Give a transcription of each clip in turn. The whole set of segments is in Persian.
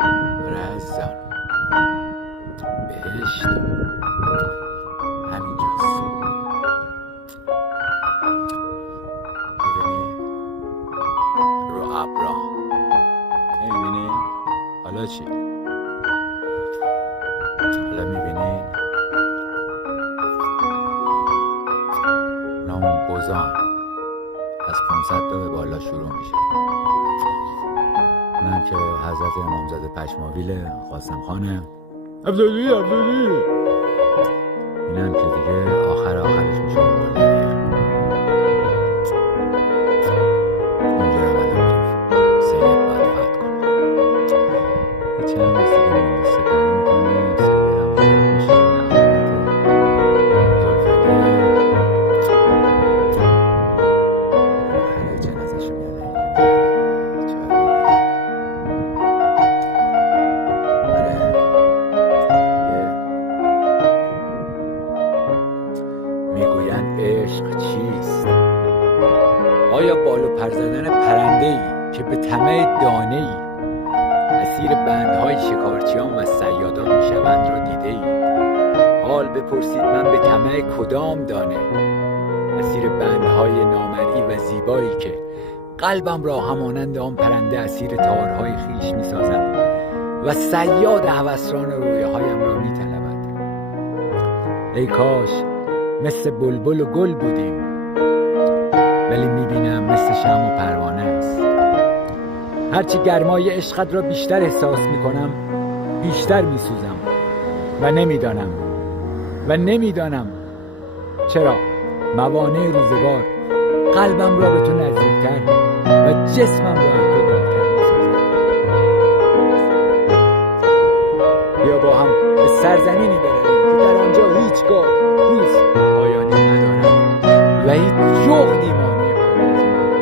عزیزان، بهشت همینجاست. میبینی رو ابرا، نمیبینی؟ حالا چی؟ حالا میبینی نام بزان از 500 تا به بالا شروع میشه. اونم که حضرت امامزاده پشماویل قاسم خانه عبدالعلی اینم که دیگه آخرش میشه اون بالا. اونجا رو الان میریم سید باید قطع کنم. یه چند روز دیگه مونده سپری میکنیم. سید هم بزرگ میشه آخرت جنازش میاد میگویند عشق چیست؟ آیا بال و پر زدن پرنده‌ای که به طمع دانه‌ای اسیر بندهای شکارچیان و صیادان میشوند را دیده‌اید؟ حال بپرسید من به طمع کدام دانه اسیر بندهای نامرئی و زیبایی که قلبم را همانند آن پرنده اسیر تارهای خویش میسازد و صیاد هوسران رویهایم را میطلبد. ای کاش مثل بلبل و گل بودیم، ولی میبینم مثل شمع و پروانه است. هرچی گرمای عشقت را بیشتر احساس میکنم بیشتر میسوزم و نمیدانم چرا موانع روزگار قلبم را به تو نزدیکتر و جسمم را از تو دورتر میسازد. بیا با هم به سرزمینی برویم که در آنجا هیچگاه روز پایانی ندارد و هیچ جغدی مانع پرواز من.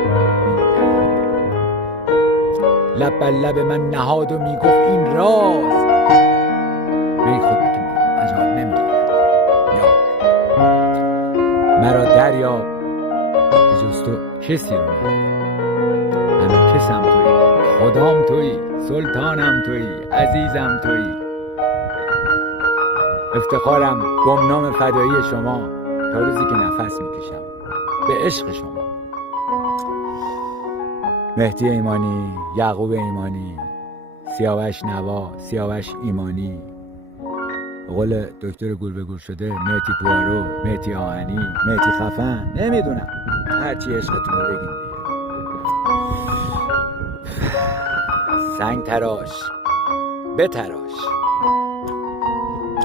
لب بر لب من نهاد و میگفت این راز، ولی خود که مجال نمیدارد. مرا دریاب که جز تو کسی رو ندارم. همه کسم تویی، خدام تویی، سلطانم تویی، عزیزم تویی. افتخارم گمنام فدایی شما تا روزی که نفس میکشم به عشق شما. مهدی ایمانی، یعقوب ایمانی، سیاوش نوا، سیاوش ایمانی، به قول دکتر گور به گور شده مهدی پوارو، مهدی آهنی، مهدی خفن، نمیدونم، هرچی عشقتون رو بگین دیگه. سنگ تراش بتراش،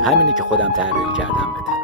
همینی که خودم طراحی کردم بده.